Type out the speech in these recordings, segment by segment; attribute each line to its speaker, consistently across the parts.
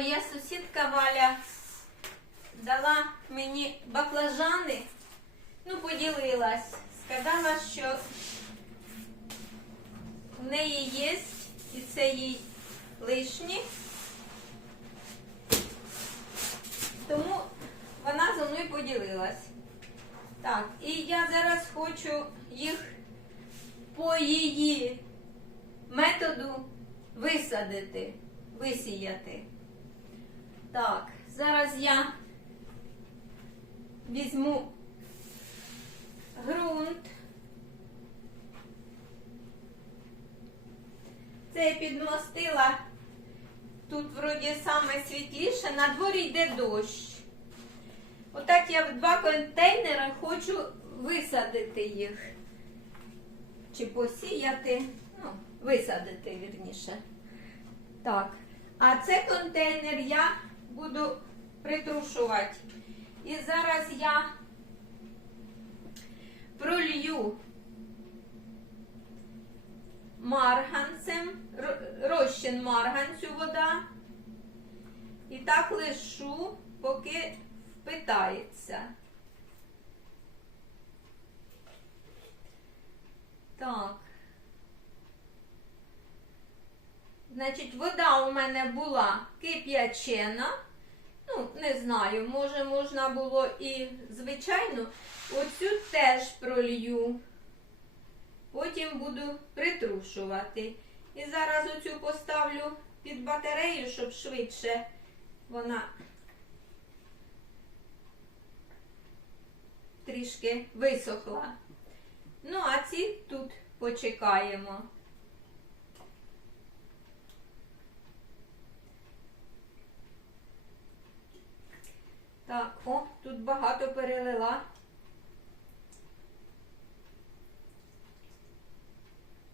Speaker 1: Моя сусідка Валя дала мені баклажани, ну, поділилась. Сказала, що в неї є, і це їй лишні. Тому вона зі мною поділилась. Так, і я зараз хочу їх по її методу висадити, висіяти. Так, зараз я візьму ґрунт. Це я підмостила. Тут вроді саме світліше, на дворі йде дощ. Отак я в два контейнери хочу висадити їх. Чи посіяти, ну, висадити вірніше. Так. А цей контейнер я буду притрушувати. І зараз я пролью марганцем, розчин марганцю вода. І так лишу, поки впитається. Так. Значить, вода у мене була кип'ячена. Ну, не знаю, може можна було і звичайну. Оцю теж пролью. Потім буду притрушувати. І зараз оцю поставлю під батарею, щоб швидше вона трішки висохла. Ну, а ці тут почекаємо. Так, о, тут багато перелила.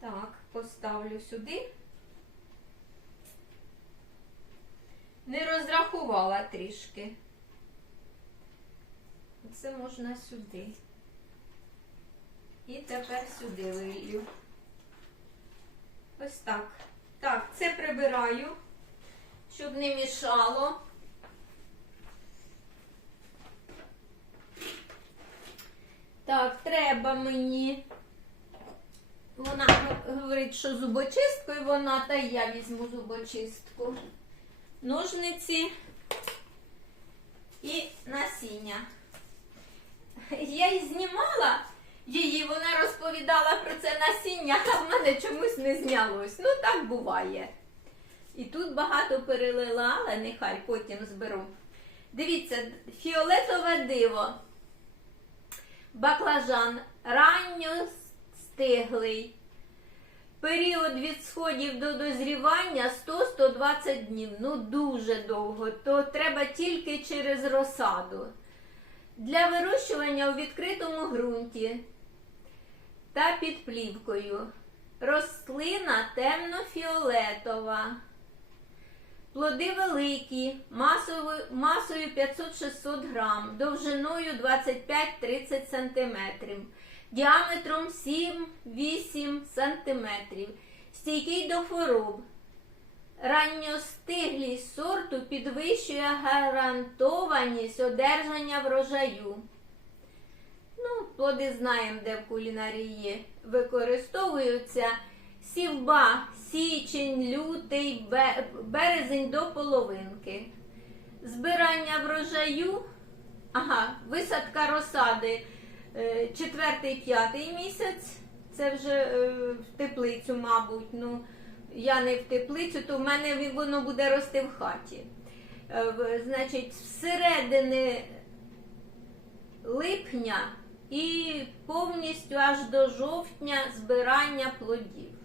Speaker 1: Так, поставлю сюди. Не розрахувала трішки. Це можна сюди. І тепер сюди вилью. Ось так. Так, це прибираю, щоб не мішало. Так, треба мені. Вона говорить, що зубочисткою вона, та я візьму зубочистку. Ножниці і насіння. Я її знімала її, вона розповідала про це насіння, а в мене чомусь не знялось. Ну, так буває. І тут багато перелила, але нехай потім зберу. Дивіться, фіолетове диво. Баклажан ранньо стиглий. Період від сходів до дозрівання 100-120 днів. Ну дуже довго. То треба тільки через розсаду. Для вирощування у відкритому ґрунті та під плівкою. Рослина темно-фіолетова. Плоди великі, масовою, масою 500-600 грам, довжиною 25-30 см, діаметром 7-8 см, стійкий до хвороб. Ранньостиглість сорту підвищує гарантованість одержання врожаю. Ну, плоди знаємо, де в кулінарії використовуються. Сівба, січень, лютий, березень до половинки. Збирання врожаю, ага, висадка розсади е, четвертий, п'ятий місяць. Це вже е, в теплицю, мабуть. Ну, я не в теплицю, то в мене воно буде рости в хаті. Е, Значить, всередини липня і повністю аж до жовтня збирання плодів.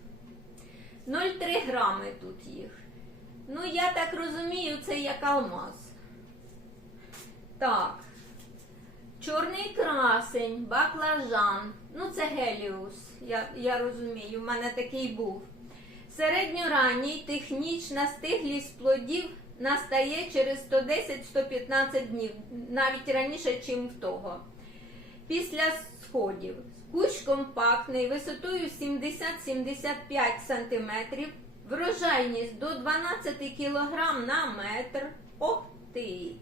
Speaker 1: 0,3 грами тут їх. Ну, я так розумію, це як алмаз. Так. Чорний красень, баклажан. Ну, це геліус, я, я розумію, в мене такий був. Середньоранній технічна стиглість плодів настає через 110-115 днів, навіть раніше, ніж в того. Після сходів. Кущ компактний, висотою 70-75 см, Врожайність до 12 кг на метр. Ох! Е,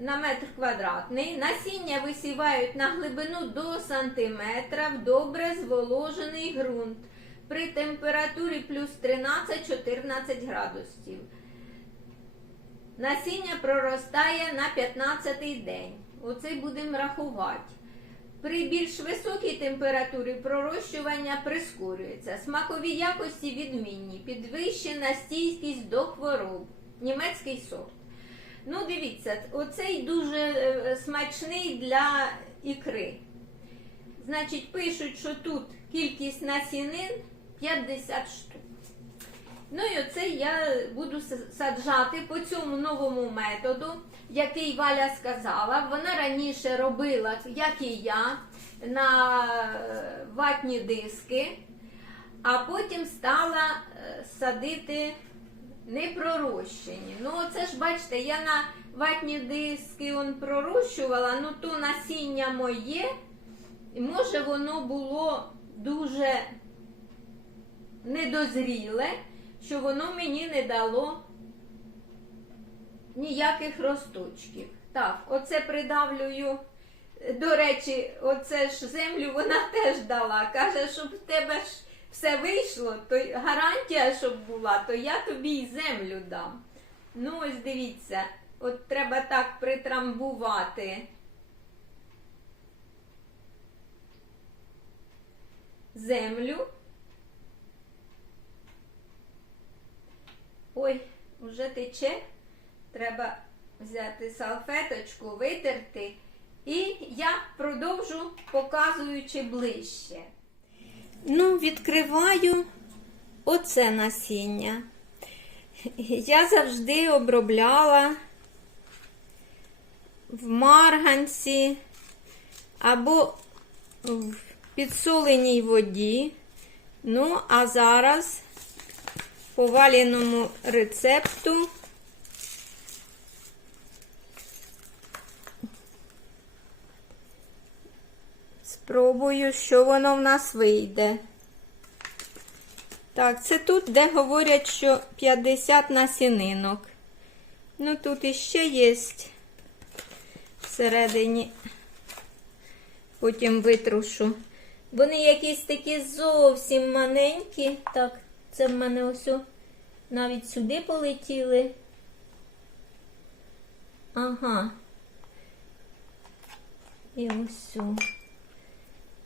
Speaker 1: На метр квадратний. Насіння висівають на глибину до сантиметра в добре зволожений ґрунт при температурі плюс 13-14 градусів. Насіння проростає на 15-й день. Оце будемо рахувати. При більш високій температурі пророщування прискорюється. Смакові якості відмінні, підвищена стійкість до хвороб. Німецький сорт. Ну, дивіться, оцей дуже е, смачний для ікри. Значить, пишуть, що тут кількість насінин 50 штук. Ну і оце я буду саджати по цьому новому методу, який Валя сказала. Вона раніше робила, як і я, на е, ватні диски, а потім стала е, садити непророщені. Ну, оце ж бачите, я на ватні диски он пророщувала, ну то насіння моє, може воно було дуже недозріле, що воно мені не дало ніяких росточків. Так, оце придавлюю. До речі, оце ж землю вона теж дала. Каже, щоб в тебе ж все вийшло, то гарантія, щоб була, то я тобі й землю дам. Ну, ось дивіться, от треба так притрамбувати. Землю. Ой, вже тече. Треба взяти салфеточку, витерти. І я продовжу, показуючи ближче. Ну, відкриваю оце насіння. Я завжди обробляла в марганці або в підсоленій воді. Ну, а зараз по валіному рецепту спробую, що воно в нас вийде. Так, це тут, де говорять, що 50 насінинок. Ну, тут іще є всередині. Потім витрушу. Вони якісь такі зовсім маленькі. Так, це в мене ось навіть сюди полетіли. Ага. І ось.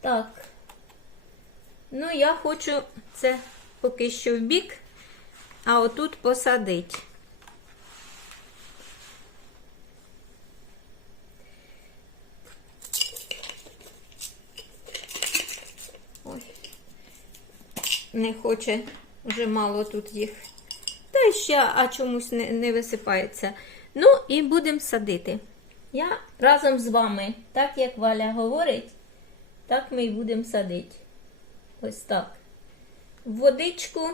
Speaker 1: Так. Ну, я хочу це поки що в бік, а отут посадити. Ой. Не хоче, вже мало тут їх. Та ще, а чомусь не, не висипається. Ну, і будемо садити. Я разом з вами, так як Валя говорить, так ми і будемо садити. Ось так. Водичку.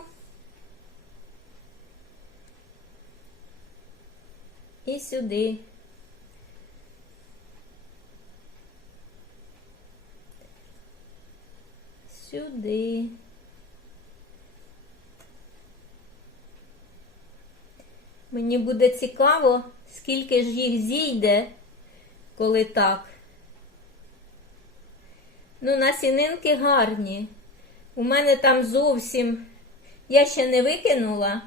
Speaker 1: І сюди. Сюди. Мені буде цікаво, скільки ж їх зійде, коли так. Ну, насінинки гарні. У мене там зовсім я ще не викинула,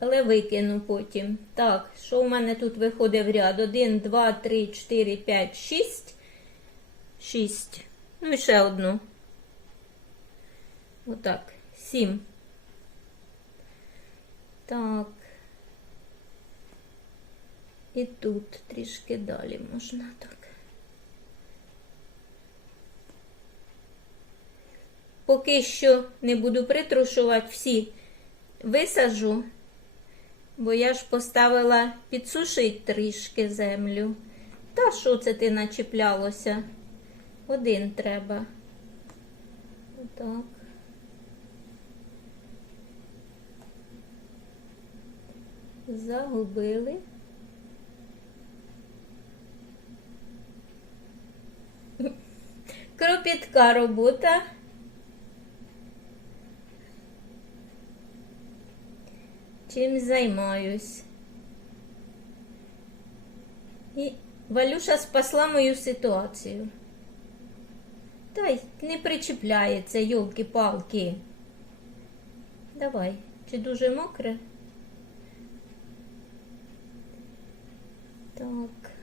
Speaker 1: але викину потім. Так, що у мене тут виходить в ряд? 1, 2, 3, 4, 5, 6. 6. Ну і ще одну. Отак. 7. Так. І тут трішки далі можна так. Поки що не буду притрушувати всі висажу, бо я ж поставила підсушить трішки землю. Та що це ти начіплялося? Один треба. Отак. загубили. Кропітка робота. Чим займаюсь. І Валюша спасла мою ситуацію. Та й не причіпляється, йолки-палки. Давай, чи дуже мокре? Так.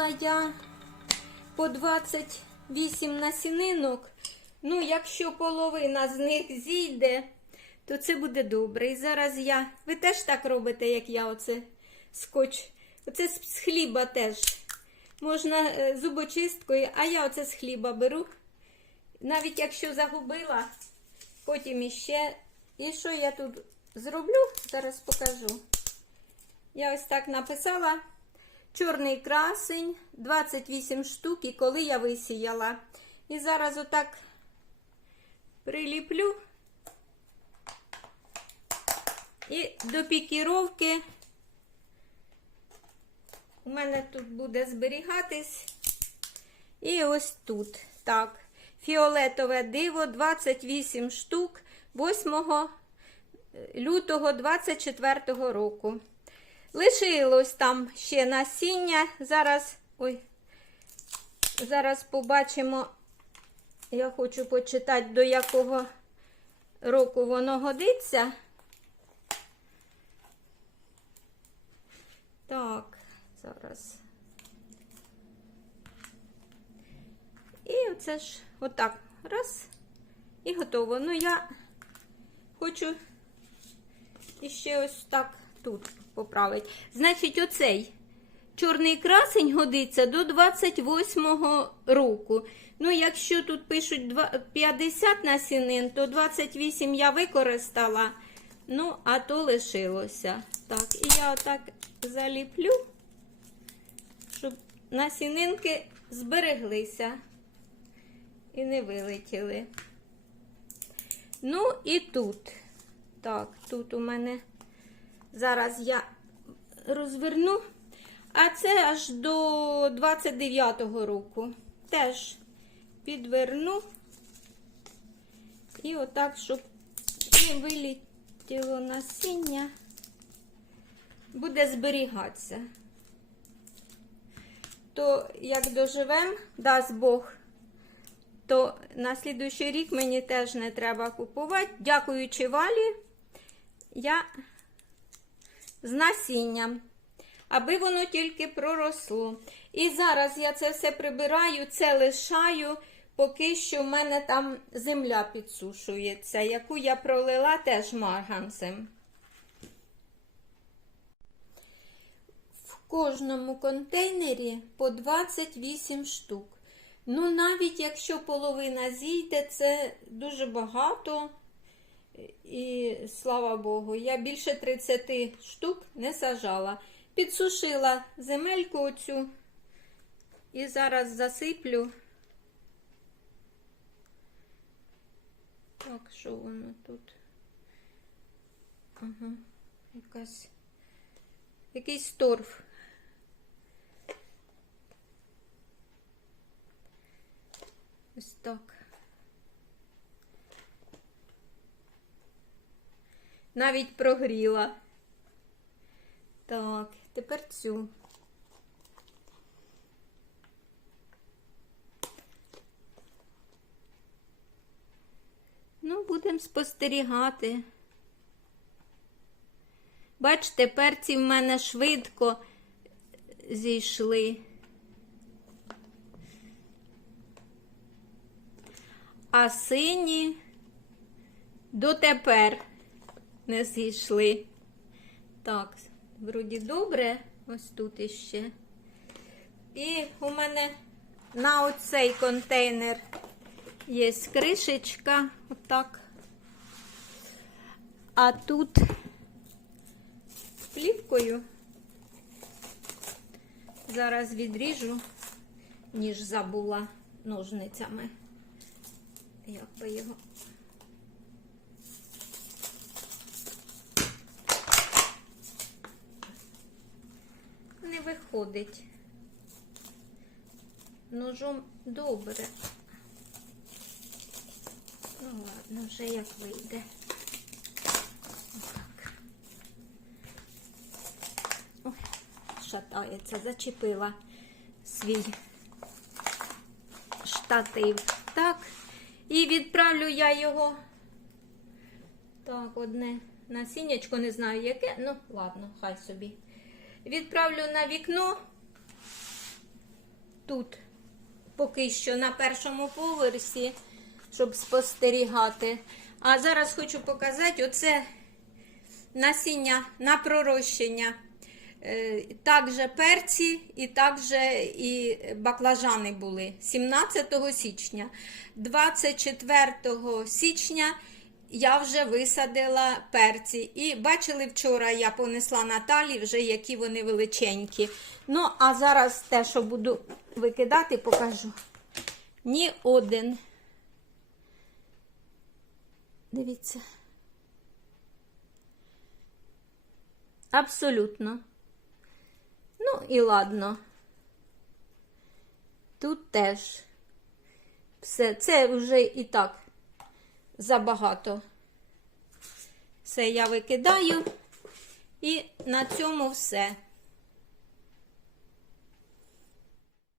Speaker 1: Висадила я по 28 насінинок. Ну, якщо половина з них зійде, то це буде добре. І зараз я. Ви теж так робите, як я, оце скотч. Оце з з хліба теж. Можна е, зубочисткою, а я оце з хліба беру. Навіть якщо загубила, потім іще. І що я тут зроблю? Зараз покажу. Я ось так написала. Чорний красень, 28 штук, і коли я висіяла. І зараз отак приліплю. І до пікіровки у мене тут буде зберігатись. І ось тут. Так. Фіолетове диво 28 штук 8 лютого 24 року. Лишилось там ще насіння. Зараз, ой, зараз побачимо, я хочу почитати, до якого року воно годиться. Так, зараз. І оце ж отак. Раз. І готово. Ну, я хочу іще ось так тут поправити. Значить, оцей чорний красень годиться до 28-го року. Ну, якщо тут пишуть два- 50 насінин, то 28 я використала. Ну, а то лишилося. Так, і я отак заліплю, щоб насінинки збереглися і не вилетіли. Ну і тут. Так, тут у мене зараз я розверну. А це аж до 29-го року. Теж підверну. І отак, щоб не вилетіло насіння, буде зберігатися. То як доживем, дасть Бог, то на слідуючий рік мені теж не треба купувати. Дякуючи валі, я з насінням, аби воно тільки проросло. І зараз я це все прибираю, це лишаю, поки що в мене там земля підсушується, яку я пролила теж марганцем. В кожному контейнері по 28 штук. Ну, навіть якщо половина зійде, це дуже багато. І слава Богу, я більше 30 штук не сажала. Підсушила земельку оцю і зараз засиплю. Так, що воно тут? Ага, якась якийсь торф. Ось так. Навіть прогріла. Так, тепер цю. Ну, будемо спостерігати. Бачите, перці в мене швидко зійшли. А сині дотепер не зійшли. Так, вроді добре, ось тут іще. І у мене на оцей контейнер є кришечка, отак. А тут плівкою. Зараз відріжу, ніж забула ножницями. Як би його. Виходить. Ножом добре. Ну ладно, вже як вийде. Отак. Шатається, зачепила свій штатив. Так. І відправлю я його. Так, одне насіннячко, не знаю яке. Ну, ладно, хай собі. Відправлю на вікно. Тут, поки що на першому поверсі, щоб спостерігати. А зараз хочу показати оце насіння на пророщення. Е, Також перці і також і баклажани були 17 січня, 24 січня я вже висадила перці. І бачили вчора, я понесла Наталі вже які вони величенькі. Ну, а зараз те, що буду викидати, покажу. Ні один. Дивіться. Абсолютно. Ну і ладно. Тут теж. Все, це вже і так забагато. Все я викидаю. І на цьому все.